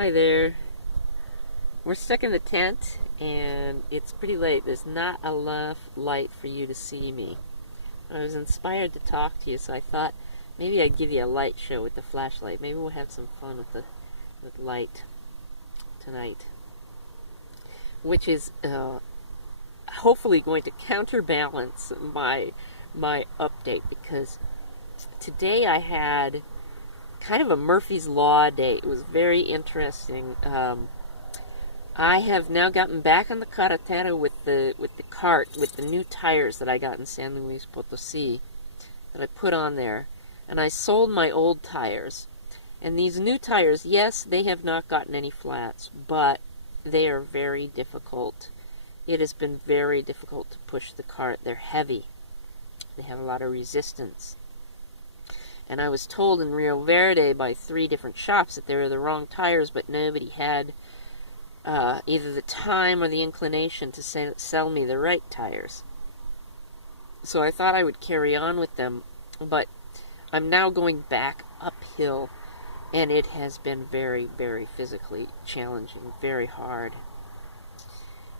Hi there. We're stuck in the tent and it's pretty late. There's not enough light for you to see me. I was inspired to talk to you, so I thought maybe I'd give you a light show with the flashlight. Maybe we'll have some fun with light tonight, which is hopefully going to counterbalance my update, because today I had kind of a Murphy's Law day. It was very interesting. I have now gotten back on the carretera with the cart with the new tires that I got in San Luis Potosí that I put on there, and I sold my old tires. And these new tires, yes, they have not gotten any flats, but they are very difficult. It has been very difficult to push the cart. They're heavy. They have a lot of resistance. And I was told in Rioverde by 3 different shops that they were the wrong tires, but nobody had either the time or the inclination to sell me the right tires. So I thought I would carry on with them, but I'm now going back uphill, and it has been very, very physically challenging, very hard.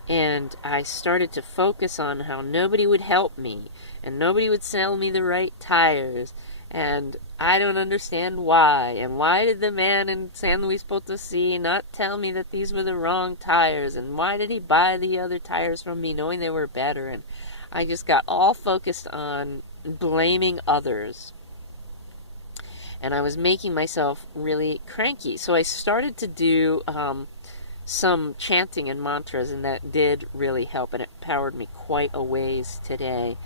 And I started to focus on how nobody would help me, and nobody would sell me the right tires, and I don't understand why. And why did the man in San Luis Potosí not tell me that these were the wrong tires? And why did he buy the other tires from me knowing they were better? And I just got all focused on blaming others. And I was making myself really cranky. So I started to do some chanting and mantras, and that did really help, and it powered me quite a ways today.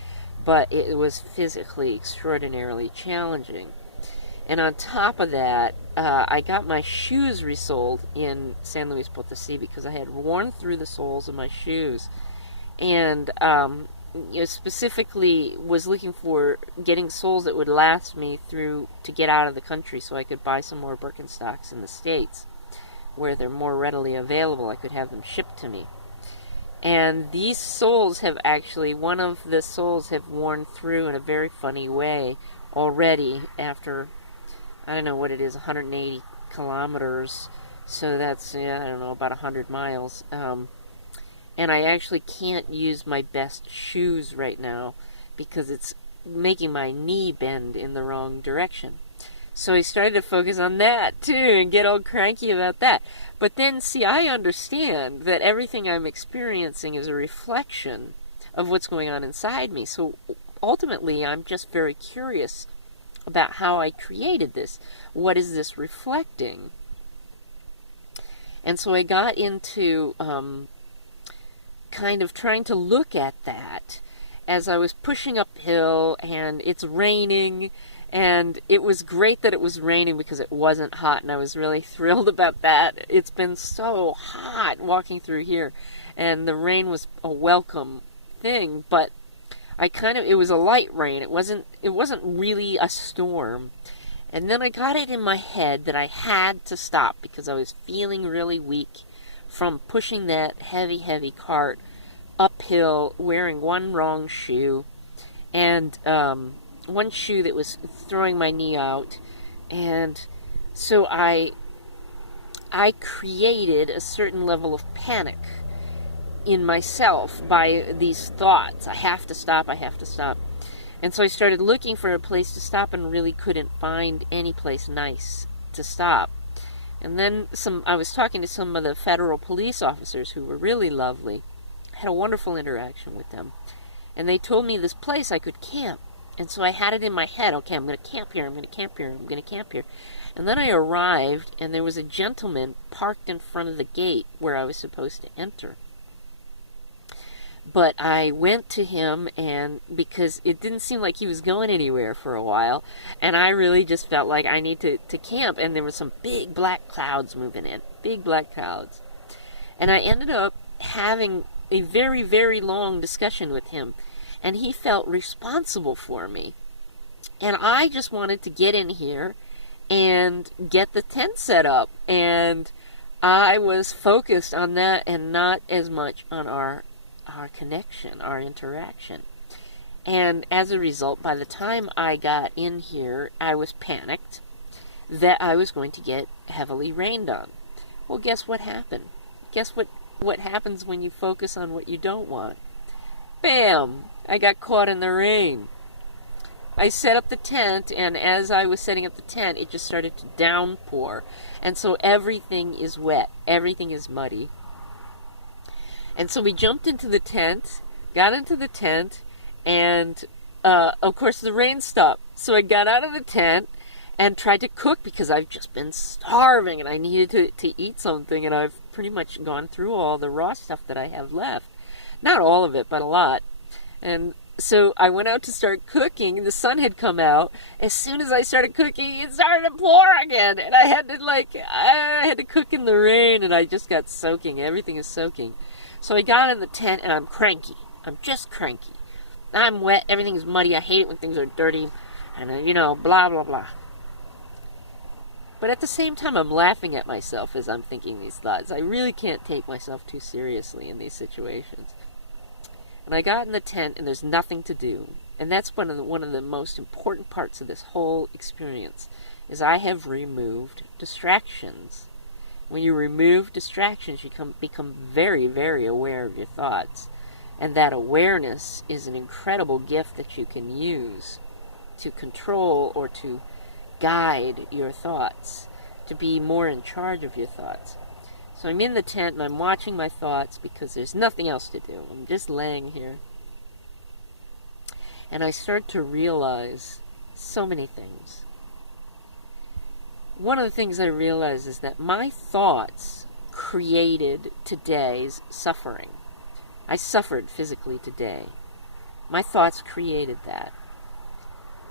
But it was physically extraordinarily challenging. And on top of that, I got my shoes resoled in San Luis Potosí because I had worn through the soles of my shoes. And specifically was looking for getting soles that would last me through to get out of the country, so I could buy some more Birkenstocks in the States where they're more readily available. I could have them shipped to me. And these soles have actually, one of the soles have worn through in a very funny way already after, I don't know what it is, 180 kilometers. So that's, I don't know, about 100 miles. And I actually can't use my best shoes right now because it's making my knee bend in the wrong direction. So I started to focus on that too and get all cranky about that. But then, see, I understand that everything I'm experiencing is a reflection of what's going on inside me. So ultimately, I'm just very curious about how I created this. What is this reflecting? And so I got into kind of trying to look at that as I was pushing uphill, and it's raining. And it was great that it was raining because it wasn't hot, and I was really thrilled about that. It's been so hot walking through here, and the rain was a welcome thing, but it was a light rain. It wasn't really a storm. And then I got it in my head that I had to stop because I was feeling really weak from pushing that heavy, heavy cart uphill, wearing one wrong shoe, and one shoe that was throwing my knee out. And so I created a certain level of panic in myself by these thoughts. I have to stop, I have to stop. And so I started looking for a place to stop and really couldn't find any place nice to stop. And then I was talking to some of the federal police officers who were really lovely. I had a wonderful interaction with them. And they told me this place I could camp. And so I had it in my head, okay, I'm going to camp here, I'm going to camp here, I'm going to camp here. And then I arrived, and there was a gentleman parked in front of the gate where I was supposed to enter. But I went to him, and because it didn't seem like he was going anywhere for a while, and I really just felt like I need to camp, and there were some big black clouds moving in, big black clouds. And I ended up having a very, very long discussion with him. And he felt responsible for me. And I just wanted to get in here and get the tent set up. And I was focused on that and not as much on our connection, our interaction. And as a result, by the time I got in here, I was panicked that I was going to get heavily rained on. Well, guess what happened? Guess what happens when you focus on what you don't want? Bam! I got caught in the rain. I set up the tent, and as I was setting up the tent, it just started to downpour. And so everything is wet. Everything is muddy. And so we jumped into the tent, got into the tent, and of course the rain stopped. So I got out of the tent and tried to cook because I've just been starving and I needed to eat something, and I've pretty much gone through all the raw stuff that I have left. Not all of it, but a lot. And so I went out to start cooking, and the sun had come out. As soon as I started cooking, it started to pour again, and I had to cook in the rain, and I just got soaking. Everything is soaking. So I got in the tent, and I'm cranky. I'm just cranky. I'm wet. Everything's muddy. I hate it when things are dirty, and blah blah blah. But at the same time, I'm laughing at myself as I'm thinking these thoughts. I really can't take myself too seriously in these situations. And I got in the tent, and there's nothing to do. And that's one of the most important parts of this whole experience, is I have removed distractions. When you remove distractions, you become very, very aware of your thoughts. And that awareness is an incredible gift that you can use to control or to guide your thoughts, to be more in charge of your thoughts. So I'm in the tent and I'm watching my thoughts because there's nothing else to do. I'm just laying here. And I start to realize so many things. One of the things I realize is that my thoughts created today's suffering. I suffered physically today. My thoughts created that.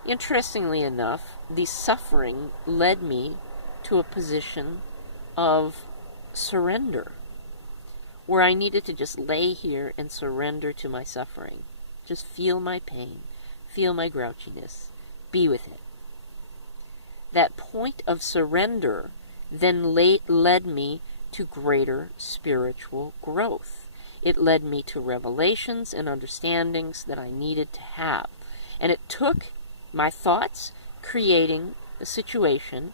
Interestingly enough, the suffering led me to a position of surrender, where I needed to just lay here and surrender to my suffering. Just feel my pain, feel my grouchiness, be with it. That point of surrender then led me to greater spiritual growth. It led me to revelations and understandings that I needed to have. And it took my thoughts creating the situation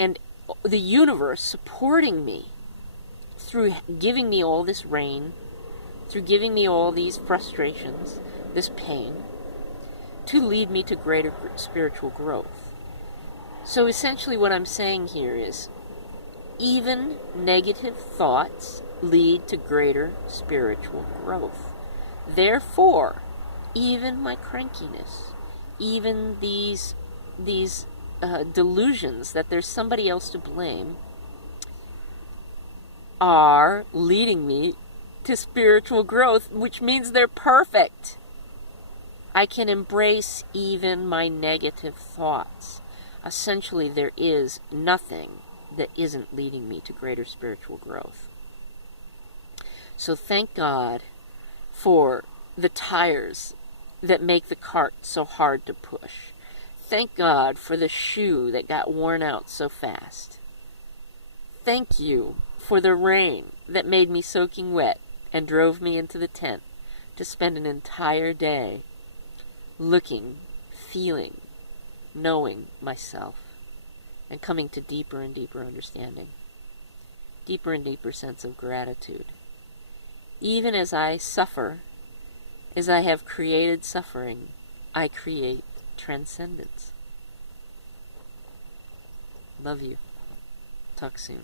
and the universe supporting me through giving me all this rain, through giving me all these frustrations, this pain, to lead me to greater spiritual growth. So essentially what I'm saying here is, even negative thoughts lead to greater spiritual growth. Therefore, even my crankiness, even these delusions that there's somebody else to blame, are leading me to spiritual growth, which means they're perfect. I can embrace even my negative thoughts. Essentially, there is nothing that isn't leading me to greater spiritual growth. So thank God for the tires that make the cart so hard to push. Thank God for the shoe that got worn out so fast. Thank you for the rain that made me soaking wet and drove me into the tent to spend an entire day looking, feeling, knowing myself, and coming to deeper and deeper understanding, deeper and deeper sense of gratitude. Even as I suffer, as I have created suffering, I create transcendence. Love you. Talk soon.